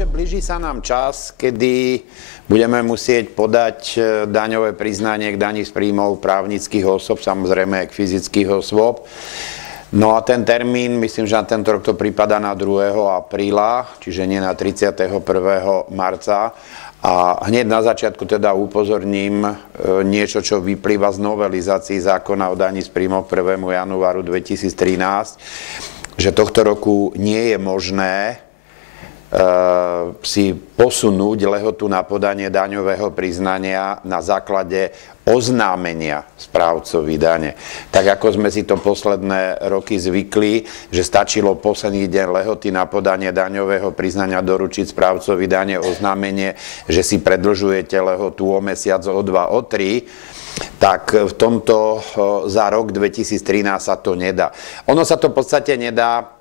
že blíži sa nám čas, kedy budeme musieť podať daňové priznanie k daní z príjmov právnických osôb, samozrejme aj k fyzických osôb. No a ten termín, myslím, že na tento rok to prípada na 2. apríla, čiže nie na 31. marca. A hneď na začiatku teda upozorním niečo, čo vyplýva z novelizácií zákona o daní z príjmov 1. januáru 2013, že tohto roku nie je možné si posunúť lehotu na podanie daňového priznania na základe oznámenia správcovi dane. Tak ako sme si to posledné roky zvykli, že stačilo posledný deň lehoty na podanie daňového priznania doručiť správcovi dane oznámenie, že si predĺžujete lehotu o mesiac, o 2, o 3, tak v tomto za rok 2013 sa to nedá. Ono sa to v podstate nedá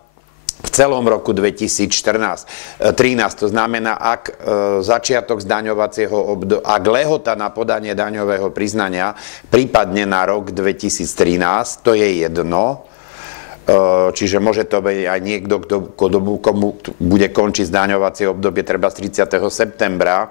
v celom roku 2013, to znamená, ak začiatok zdaňovacieho obdobia, ak lehota na podanie daňového priznania prípadne na rok 2013, to je jedno, čiže môže to byť aj niekto, komu bude končiť zdaňovacie obdobie treba z 30. septembra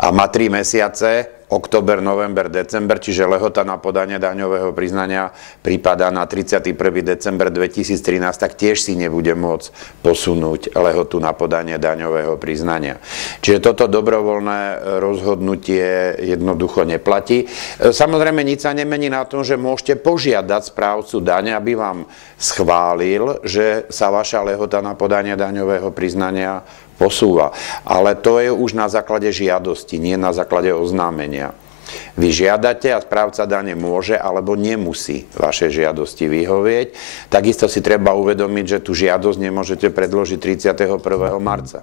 a má 3 mesiace, október, november, december, čiže lehota na podanie daňového priznania prípada na 31. december 2013, tak tiež si nebude môcť posunúť lehotu na podanie daňového priznania. Čiže toto dobrovoľné rozhodnutie jednoducho neplatí. Samozrejme, nič sa nemení na tom, že môžete požiadať správcu dane, aby vám schválil, že sa vaša lehota na podanie daňového priznania posúva. Ale to je už na základe žiadosti, nie na základe oznámenia. Vy žiadate a správca dane môže alebo nemusí vašej žiadosti vyhovieť. Takisto si treba uvedomiť, že tú žiadosť nemôžete predložiť 31. marca.